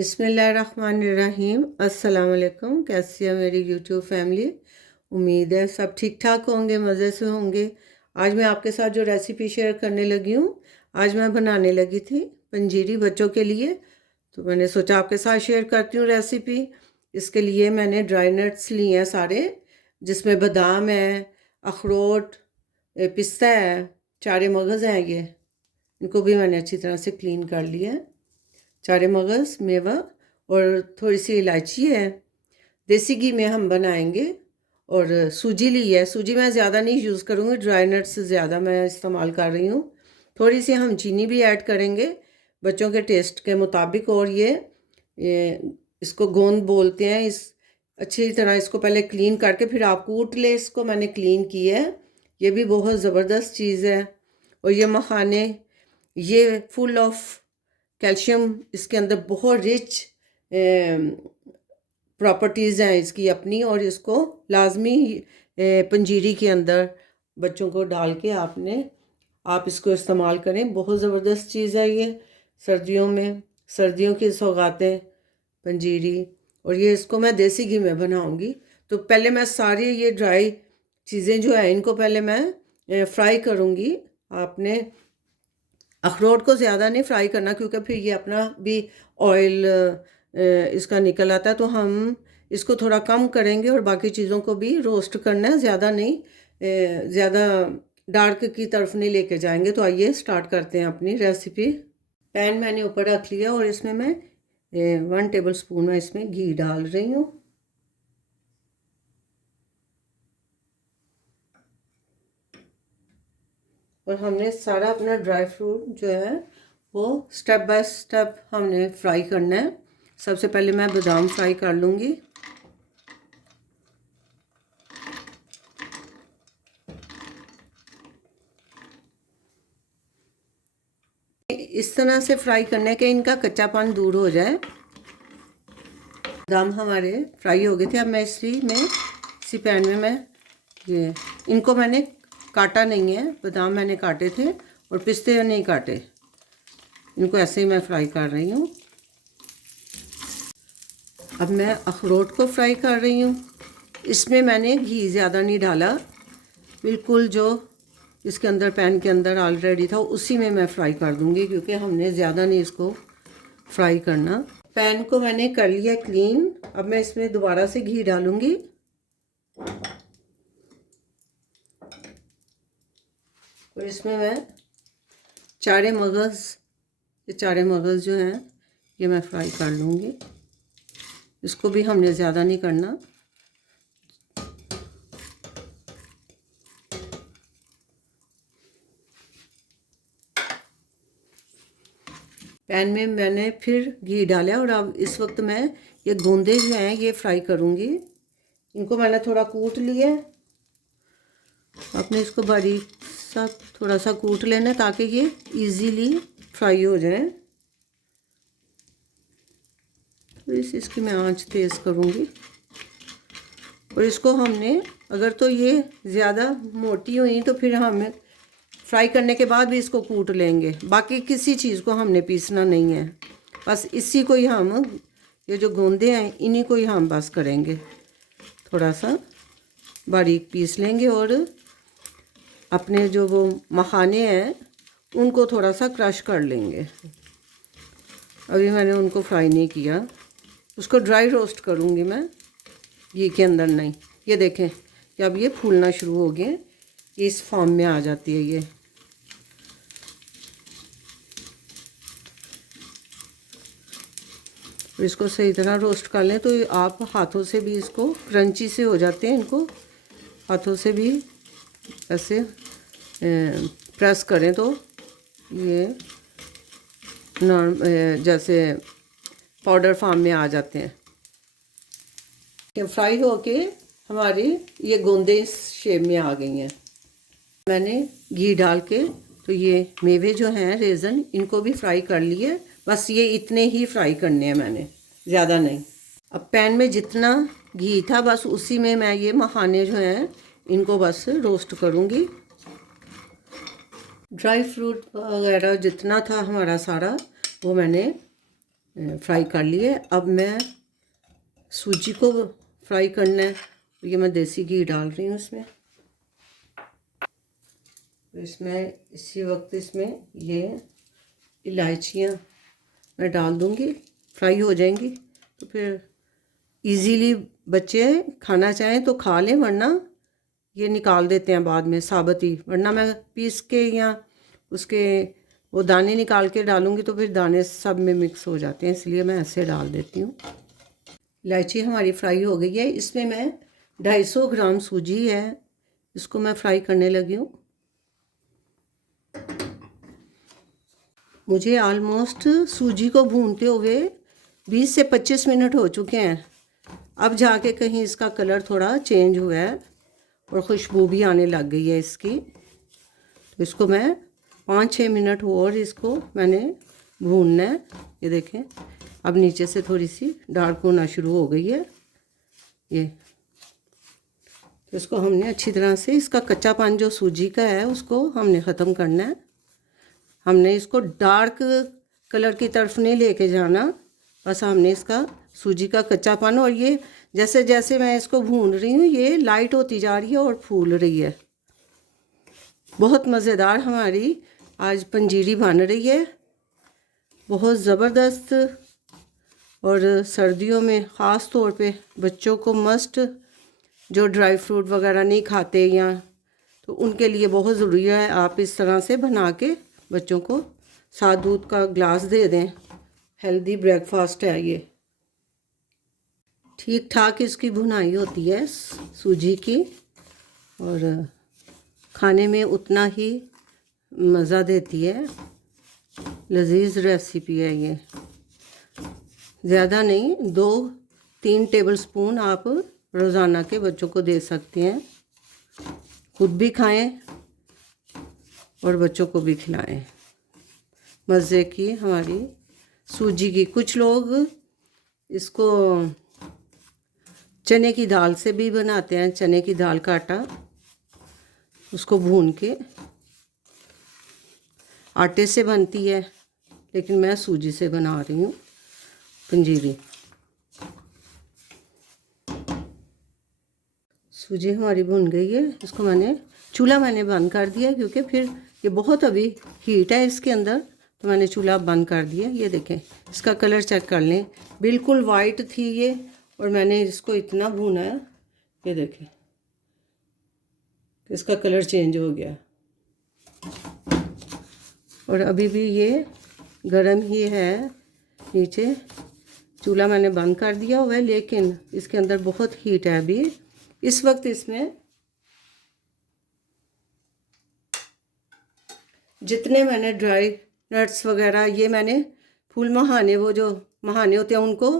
बिस्मिल्लाहिर्रहमानिर्रहीम। अस्सलाम वालेकुम। कैसी है मेरी यूट्यूब फैमिली? उम्मीद है सब ठीक ठाक होंगे, मज़े से होंगे। आज मैं आपके साथ जो रेसिपी शेयर करने लगी हूँ, आज मैं बनाने लगी थी पंजीरी बच्चों के लिए। तो मैंने सोचा आपके साथ शेयर करती हूँ रेसिपी। इसके लिए मैंने ड्राई नट्स लिए हैं सारे, जिसमें बादाम है, अखरोट, पिस्ता है, चारे मगज़ हैं। ये इनको भी मैंने अच्छी तरह से क्लीन कर लिया है। चारे मगज़, मेवा और थोड़ी सी इलायची है। देसी घी में हम बनाएंगे। और सूजी ली है। सूजी मैं ज़्यादा नहीं यूज़ करूँगी, ड्राई नट्स ज़्यादा मैं इस्तेमाल कर रही हूँ। थोड़ी सी हम चीनी भी ऐड करेंगे बच्चों के टेस्ट के मुताबिक। और ये इसको गोंद बोलते हैं। इस अच्छी तरह इसको पहले क्लीन करके फिर आप कूट ले। इसको मैंने क्लीन किया है। ये भी बहुत ज़बरदस्त चीज़ है। और ये मखाने, ये फुल ऑफ कैल्शियम, इसके अंदर बहुत रिच प्रॉपर्टीज़ हैं इसकी अपनी। और इसको लाजमी पंजीरी के अंदर बच्चों को डाल के आप इसको इस्तेमाल करें। बहुत ज़बरदस्त चीज़ है ये। सर्दियों में, सर्दियों की सौगातें पंजीरी। और ये इसको मैं देसी घी में बनाऊंगी। तो पहले मैं सारी ये ड्राई चीज़ें जो है इनको पहले मैं फ्राई करूँगी। आपने अखरोट को ज़्यादा नहीं फ्राई करना, क्योंकि फिर ये अपना भी ऑयल इसका निकल आता है। तो हम इसको थोड़ा कम करेंगे और बाकी चीज़ों को भी रोस्ट करना है, ज़्यादा नहीं, ज़्यादा डार्क की तरफ नहीं लेके जाएंगे। तो आइए स्टार्ट करते हैं अपनी रेसिपी। पैन मैंने ऊपर रख लिया और इसमें मैं 1 टेबल स्पून में इसमें घी डाल रही हूँ। और हमने सारा अपना ड्राई फ्रूट जो है वो स्टेप बाय स्टेप हमने फ्राई करना है। सबसे पहले मैं बादाम फ्राई कर लूँगी। इस तरह से फ्राई करने के इनका कच्चापन दूर हो जाए। बादाम हमारे फ्राई हो गए थे। अब मैं इसी पैन में मैं ये इनको मैंने काटा नहीं है। बादाम मैंने काटे थे और पिस्ते नहीं काटे। इनको ऐसे ही मैं फ्राई कर रही हूँ। अब मैं अखरोट को फ्राई कर रही हूँ। इसमें मैंने घी ज़्यादा नहीं डाला, बिल्कुल जो इसके अंदर पैन के अंदर ऑलरेडी था उसी में मैं फ्राई कर दूँगी, क्योंकि हमने ज़्यादा नहीं इसको फ्राई करना। पैन को मैंने कर लिया क्लीन। अब मैं इसमें दोबारा से घी डालूँगी। और इसमें मैं चारे मगज़ जो हैं ये मैं फ्राई कर लूँगी। इसको भी हमने ज़्यादा नहीं करना। पैन में मैंने फिर घी डाला और अब इस वक्त मैं ये गोंदे जो हैं ये फ्राई करूँगी। इनको मैंने थोड़ा कूट लिया। आपने इसको बारीक सा थोड़ा सा कूट लेना ताकि ये इजीली फ्राई हो जाए। तो इसकी मैं आंच तेज़ करूँगी। और इसको हमने, अगर तो ये ज़्यादा मोटी हुई तो फिर हमें फ्राई करने के बाद भी इसको कूट लेंगे। बाकी किसी चीज़ को हमने पीसना नहीं है। बस इसी को ही हम, ये जो गोंदे हैं इन्हीं को ही हम बस करेंगे, थोड़ा सा बारीक पीस लेंगे। और अपने जो वो मखाने हैं उनको थोड़ा सा क्रश कर लेंगे। अभी मैंने उनको फ्राई नहीं किया, उसको ड्राई रोस्ट करूँगी मैं, घी के अंदर नहीं। ये देखें कि अब ये फूलना शुरू हो गए, इस फॉर्म में आ जाती है ये। इसको सही तरह रोस्ट कर लें तो आप हाथों से भी इसको क्रंची से हो जाते हैं। इनको हाथों से भी ऐसे प्रेस करें तो ये जैसे पाउडर फॉर्म में आ जाते हैं। फ्राई होके हमारी ये गोंदे इस शेप में आ गई हैं। मैंने घी डाल के तो ये मेवे जो हैं रेज़न, इनको भी फ्राई कर लिए। बस ये इतने ही फ्राई करने हैं मैंने, ज़्यादा नहीं। अब पैन में जितना घी था बस उसी में मैं ये मखाने जो हैं इनको बस रोस्ट करूँगी। ड्राई फ्रूट वगैरह जितना था हमारा सारा वो मैंने फ्राई कर लिए। अब मैं सूजी को फ्राई करना है, ये मैं देसी घी डाल रही हूँ इसमें। इसमें इसी वक्त इसमें ये इलायचियाँ मैं डाल दूँगी, फ्राई हो जाएंगी तो फिर इजीली बच्चे खाना चाहें तो खा लें, वरना ये निकाल देते हैं बाद में साबुत ही, वरना मैं पीस के या उसके वो दाने निकाल के डालूँगी तो फिर दाने सब में मिक्स हो जाते हैं, इसलिए मैं ऐसे डाल देती हूँ। इलायची हमारी फ्राई हो गई है। इसमें मैं 250 ग्राम सूजी है, इसको मैं फ्राई करने लगी हूँ। मुझे ऑलमोस्ट सूजी को भूनते हुए 20 से 25 मिनट हो चुके हैं। अब जाके कहीं इसका कलर थोड़ा चेंज हुआ है और खुशबू भी आने लग गई है इसकी। तो इसको मैं 5-6 मिनट और इसको मैंने भूनना है। ये देखें, अब नीचे से थोड़ी सी डार्क होना शुरू हो गई है ये। तो इसको हमने अच्छी तरह से, इसका कच्चापन जो सूजी का है उसको हमने ख़त्म करना है। हमने इसको डार्क कलर की तरफ नहीं लेके जाना, बस हमने इसका सूजी का कच्चापन, और ये जैसे जैसे मैं इसको भून रही हूँ ये लाइट होती जा रही है और फूल रही है। बहुत मज़ेदार हमारी आज पंजीरी बन रही है, बहुत ज़बरदस्त। और सर्दियों में ख़ास तौर पे बच्चों को मस्ट, जो ड्राई फ्रूट वगैरह नहीं खाते या, तो उनके लिए बहुत ज़रूरी है आप इस तरह से बना के बच्चों को साथ दूध का ग्लास दे दें। हेल्दी ब्रेकफास्ट है ये। ठीक ठाक इसकी भुनाई होती है सूजी की, और खाने में उतना ही मज़ा देती है। लजीज रेसिपी है ये। ज़्यादा नहीं, 2-3 टेबलस्पून आप रोज़ाना के बच्चों को दे सकते हैं। खुद भी खाएं और बच्चों को भी खिलाएं। मज़े की हमारी सूजी की। कुछ लोग इसको चने की दाल से भी बनाते हैं, चने की दाल का आटा उसको भून के, आटे से बनती है, लेकिन मैं सूजी से बना रही हूँ पंजीरी। सूजी हमारी भुन गई है। इसको चूल्हा मैंने बंद कर दिया, क्योंकि फिर ये बहुत अभी हीट है इसके अंदर, तो मैंने चूल्हा बंद कर दिया। ये देखें, इसका कलर चेक कर लें, बिल्कुल वाइट थी ये, और मैंने इसको इतना भूना है, ये देखें इसका कलर चेंज हो गया। और अभी भी ये गर्म ही है। नीचे चूल्हा मैंने बंद कर दिया हुआ है, लेकिन इसके अंदर बहुत हीट है अभी। इस वक्त इसमें जितने मैंने ड्राई नट्स वगैरह, ये मैंने फूल मखाने, वो जो मखाने होते हैं उनको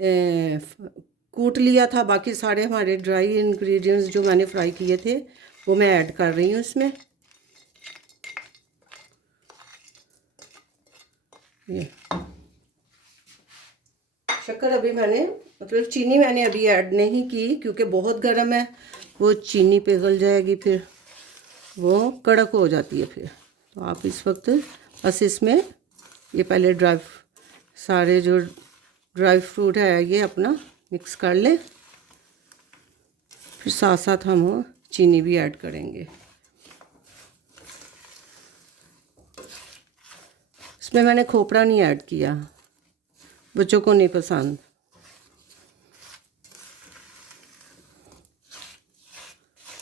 कूट लिया था। बाकी सारे हमारे ड्राई इंग्रेडिएंट्स जो मैंने फ्राई किए थे वो मैं ऐड कर रही हूँ इसमें। ये शक्कर अभी मैंने, मतलब चीनी मैंने अभी ऐड नहीं की, क्योंकि बहुत गर्म है, वो चीनी पिघल जाएगी, फिर वो कड़क हो जाती है फिर। तो आप इस वक्त बस इसमें ये पहले सारे जो ड्राई फ्रूट है ये अपना मिक्स कर लें, फिर साथ साथ हम चीनी भी ऐड करेंगे। इसमें मैंने खोपरा नहीं ऐड किया, बच्चों को नहीं पसंद।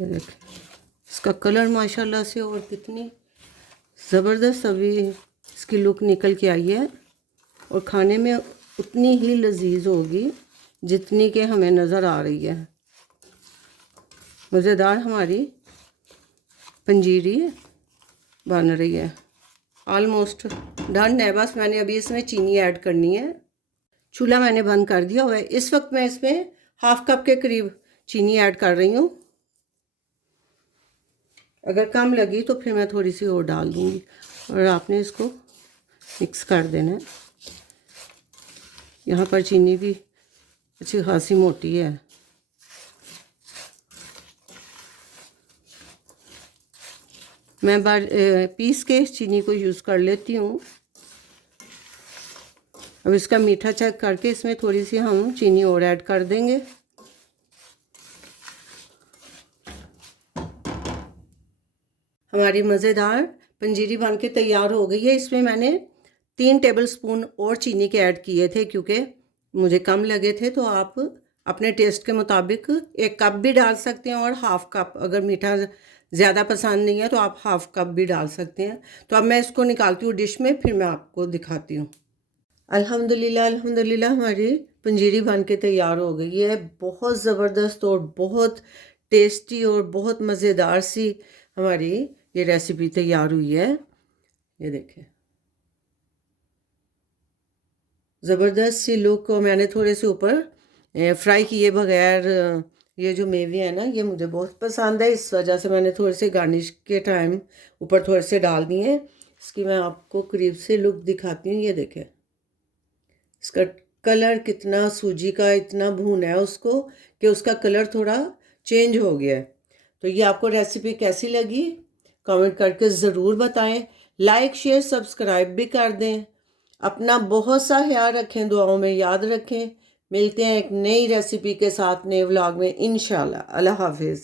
ये देखें, इसका कलर माशाल्लाह से और कितनी ज़बरदस्त अभी इसकी लुक निकल के आई है, और खाने में उतनी ही लजीज होगी जितनी के हमें नज़र आ रही है। मज़ेदार हमारी पंजीरी बन रही है, ऑलमोस्ट डन है। बस मैंने अभी इसमें चीनी ऐड करनी है। चूल्हा मैंने बंद कर दिया हुआ है। इस वक्त मैं इसमें 1/2 कप के करीब चीनी ऐड कर रही हूँ। अगर कम लगी तो फिर मैं थोड़ी सी और डाल दूँगी, और आपने इसको मिक्स कर देना है। यहाँ पर चीनी भी अच्छी खासी मोटी है। मैं पीस के चीनी को यूज़ कर लेती हूँ। अब इसका मीठा चेक करके इसमें थोड़ी सी हम चीनी और ऐड कर देंगे। हमारी मज़ेदार पंजीरी बन के तैयार हो गई है। इसमें मैंने 3 टेबलस्पून और चीनी के ऐड किए थे क्योंकि मुझे कम लगे थे, तो आप अपने टेस्ट के मुताबिक 1 कप भी डाल सकते हैं और हाफ़ कप, अगर मीठा ज़्यादा पसंद नहीं है तो आप हाफ़ कप भी डाल सकते हैं। तो अब मैं इसको निकालती हूँ डिश में, फिर मैं आपको दिखाती हूँ। अल्हम्दुलिल्लाह अल्हम्दुलिल्लाह हमारी पंजीरी बन के तैयार हो गई है। बहुत ज़बरदस्त और बहुत टेस्टी और बहुत मज़ेदार सी हमारी ये रेसिपी तैयार हुई है। ये देखें, ज़बरदस्त सी लुक। और मैंने थोड़े से ऊपर फ्राई किए बगैर ये जो मेवे हैं ना, ये मुझे बहुत पसंद है, इस वजह से मैंने थोड़े से गार्निश के टाइम ऊपर थोड़े से डाल दिए। इसकी मैं आपको करीब से लुक दिखाती हूँ। ये देखें, इसका कलर कितना सूजी का इतना भूना है उसको कि उसका कलर थोड़ा चेंज हो गया है। तो ये आपको रेसिपी कैसी लगी कमेंट करके ज़रूर बताएं। लाइक शेयर सब्सक्राइब भी कर दें। अपना बहुत सा ख्याल रखें, दुआओं में याद रखें। मिलते हैं एक नई रेसिपी के साथ नए व्लॉग में इंशाल्लाह। अल्लाह हाफिज़।